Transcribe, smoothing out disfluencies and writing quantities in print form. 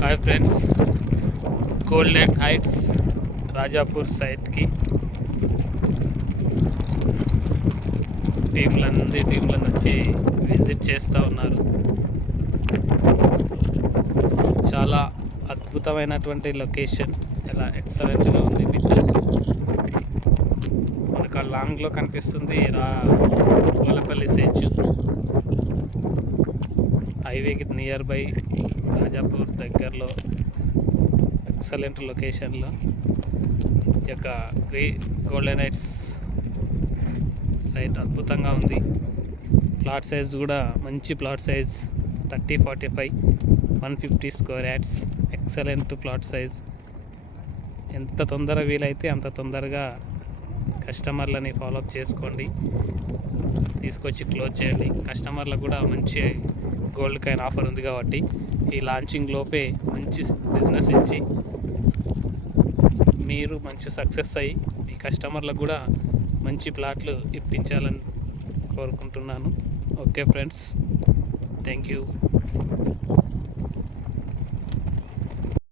Hi friends, golden heights Rajapur సైట్కి టీంలను వచ్చి విజిట్ చేస్తూ ఉన్నారు. చాలా అద్భుతమైనటువంటి లొకేషన్, చాలా ఎక్సలెంట్గా ఉంది. మనకు లాంగ్లో కనిపిస్తుంది కోలపల్లి సెంచ్ హైవేకి నియర్ బై రాజాపూర్ దగ్గరలో ఎక్సలెంట్ లొకేషన్లో ఈ యొక్క గోల్డెన్ హైట్స్ సైట్ అద్భుతంగా ఉంది. ప్లాట్ సైజ్ కూడా మంచి plot size 30-45 150 square yards. Excellent plot size. ఎంత తొందర వీలైతే అంత తొందరగా కస్టమర్లని ఫాలోఅప్ చేసుకోండి, తీసుకొచ్చి క్లోజ్ చేయండి. కస్టమర్లకు కూడా మంచి గోల్డ్ కాయిన్ ఆఫర్ ఉంది కాబట్టి ఈ లాంచింగ్ లోపే మంచి బిజినెస్ ఇచ్చి మీరు మంచి సక్సెస్ అయ్యి మీ కస్టమర్లకు కూడా మంచి ప్లాట్లు ఇప్పించాలని కోరుకుంటున్నాను. Okay friends, thank you.